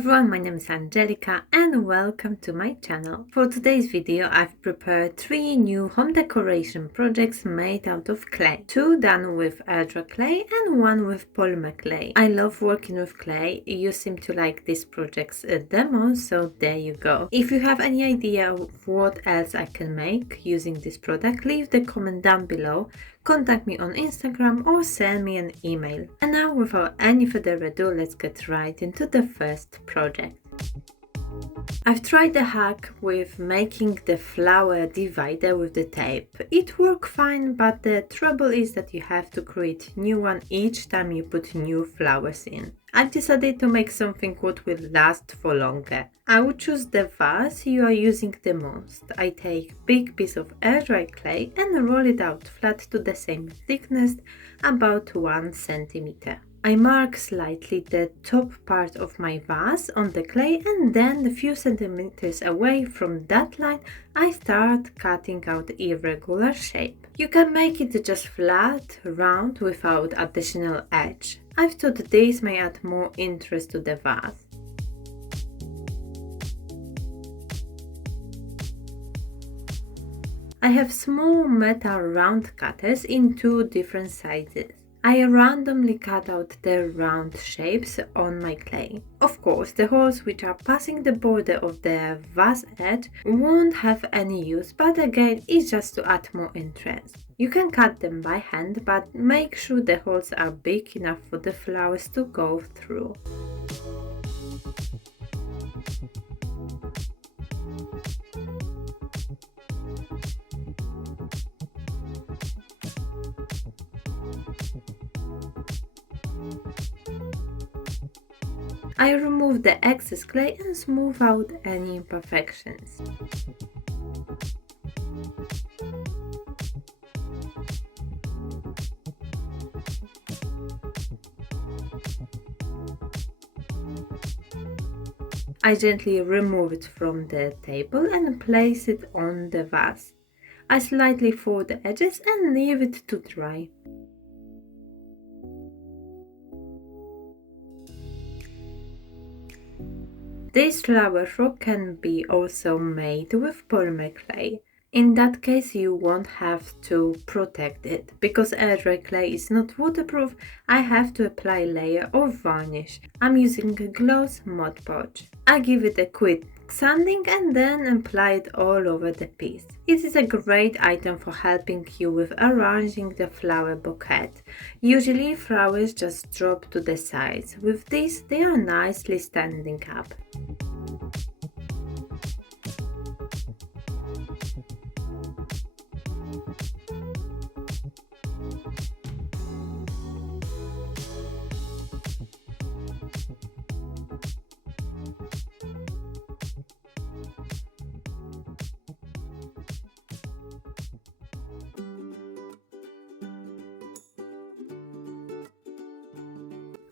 everyone, my name is Angelica and welcome to my channel. For today's video I've prepared 3 new home decoration projects made out of clay. 2 done with air dry clay and 1 with polymer clay. I love working with clay, you seem to like these projects the most, so there you go. If you have any idea of what else I can make using this product, leave the comment down below. Contact me on Instagram or send me an email. And now without any further ado, let's get right into the first project. I've tried the hack with making the flower divider with the tape. It worked fine, but the trouble is that you have to create new one each time you put new flowers in. I've decided to make something what will last for longer. I would choose the vase you are using the most. I take big piece of air dry clay and roll it out flat to the same thickness, about 1 centimeter. I mark slightly the top part of my vase on the clay, and then a few centimeters away from that line I start cutting out irregular shape. You can make it just flat, round, without additional edge. I've thought this may add more interest to the vase. I have small metal round cutters in 2 different sizes. I randomly cut out the round shapes on my clay. Of course, the holes which are passing the border of the vase edge won't have any use, but again, it's just to add more interest. You can cut them by hand, but make sure the holes are big enough for the flowers to go through. I remove the excess clay and smooth out any imperfections. I gently remove it from the table and place it on the vase. I slightly fold the edges and leave it to dry. This flower rock can be also made with polymer clay. In that case, you won't have to protect it. Because air dry clay is not waterproof, I have to apply a layer of varnish. I'm using a gloss Mod Podge. I give it a quick sanding and then apply it all over the piece. It is a great item for helping you with arranging the flower bouquet. Usually flowers just drop to the sides. With this, they are nicely standing up.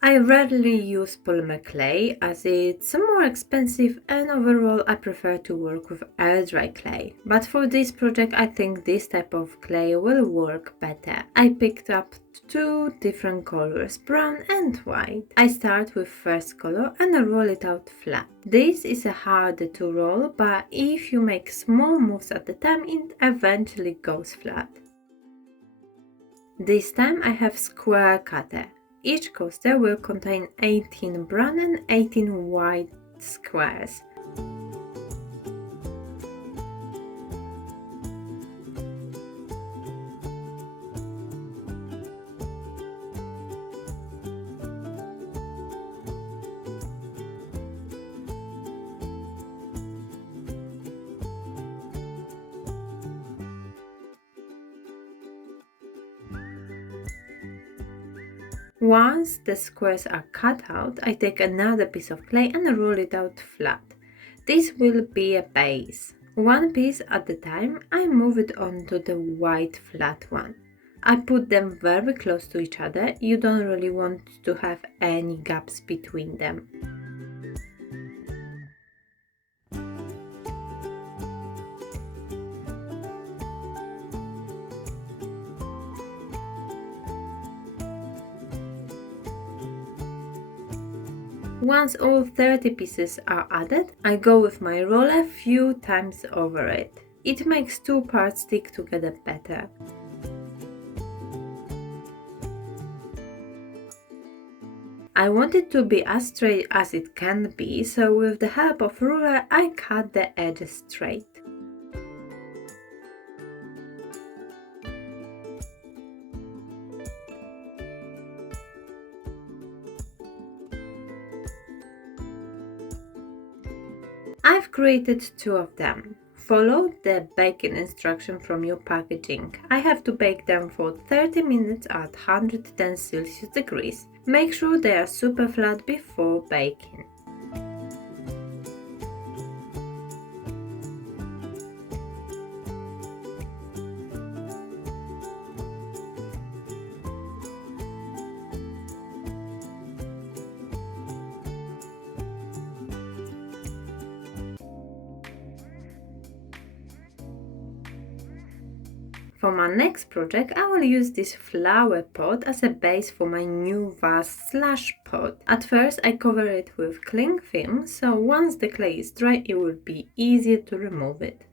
I rarely use polymer clay as it's more expensive, and overall I prefer to work with air dry clay. But for this project I think this type of clay will work better. I picked up 2 different colors, brown and white. I start with first color and I roll it out flat. This is harder to roll, but if you make small moves at the time, it eventually goes flat. This time I have square cutter. Each coaster will contain 18 brown and 18 white squares. Once the squares are cut out, I take another piece of clay and roll it out flat. This will be a base. 1 piece at a time, I move it onto the white flat one. I put them very close to each other. You don't really want to have any gaps between them. Once all 30 pieces are added, I go with my roller few times over it. It makes two parts stick together better. I want it to be as straight as it can be, so with the help of ruler I cut the edges straight. I've created two of them. Follow the baking instruction from your packaging. I have to bake them for 30 minutes at 110 Celsius degrees. Make sure they are super flat before baking. For my next project, I will use this flower pot as a base for my new vase/pot. At first, I cover it with cling film, so once the clay is dry, it will be easier to remove it.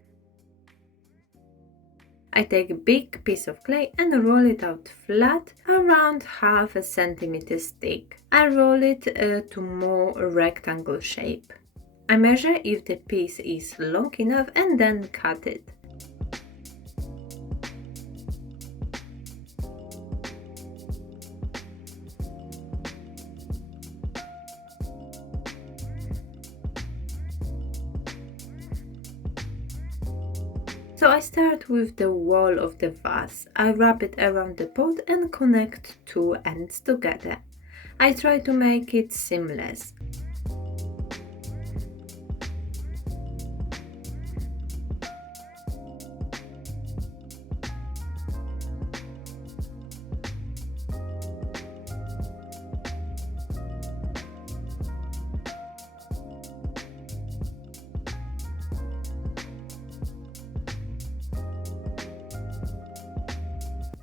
I take a big piece of clay and roll it out flat, around half a centimeter thick. I roll it to more rectangle shape. I measure if the piece is long enough and then cut it. So I start with the wall of the vase. I wrap it around the pot and connect two ends together. I try to make it seamless.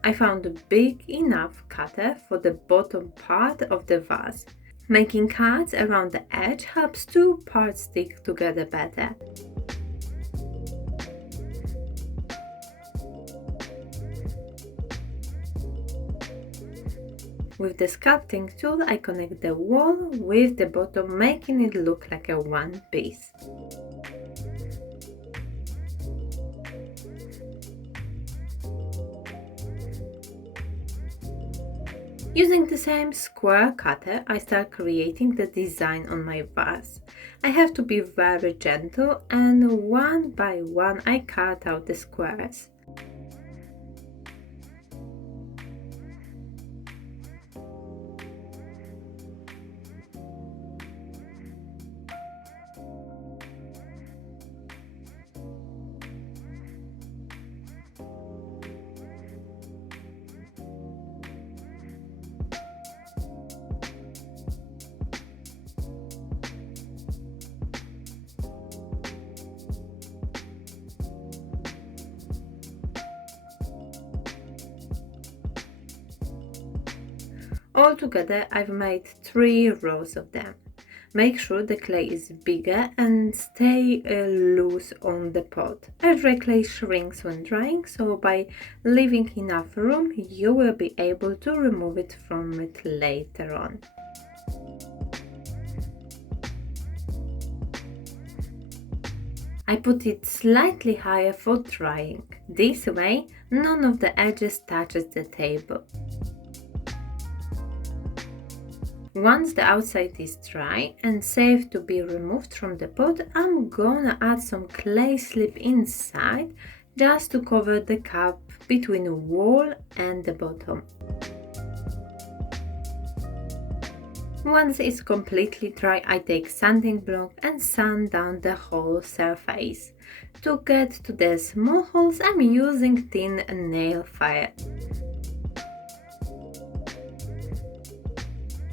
I found a big enough cutter for the bottom part of the vase. Making cuts around the edge helps two parts stick together better. With the sculpting tool, I connect the wall with the bottom, making it look like a one piece. Using the same square cutter, I start creating the design on my vase. I have to be very gentle, and one by one I cut out the squares. Altogether, I've made 3 rows of them. Make sure the clay is bigger and stay loose on the pot. Every clay shrinks when drying, so by leaving enough room, you will be able to remove it from it later on. I put it slightly higher for drying. This way, none of the edges touches the table. Once the outside is dry and safe to be removed from the pot, I'm gonna add some clay slip inside just to cover the gap between the wall and the bottom. Once it's completely dry, I take sanding block and sand down the whole surface. To get to the small holes, I'm using thin nail file.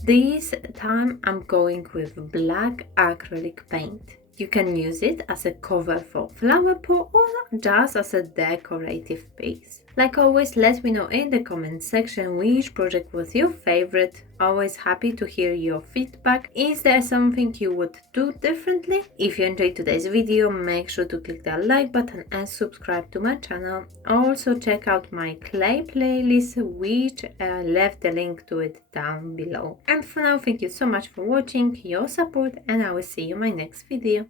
This time I'm going with black acrylic paint. You can use it as a cover for flower pot or just as a decorative piece. Like always, let me know in the comment section which project was your favorite. Always happy to hear your feedback. Is there something you would do differently? If you enjoyed today's video, make sure to click that like button and subscribe to my channel. Also check out my clay playlist, which I left the link to it down below. And for now, thank you so much for watching, your support, and I will see you in my next video.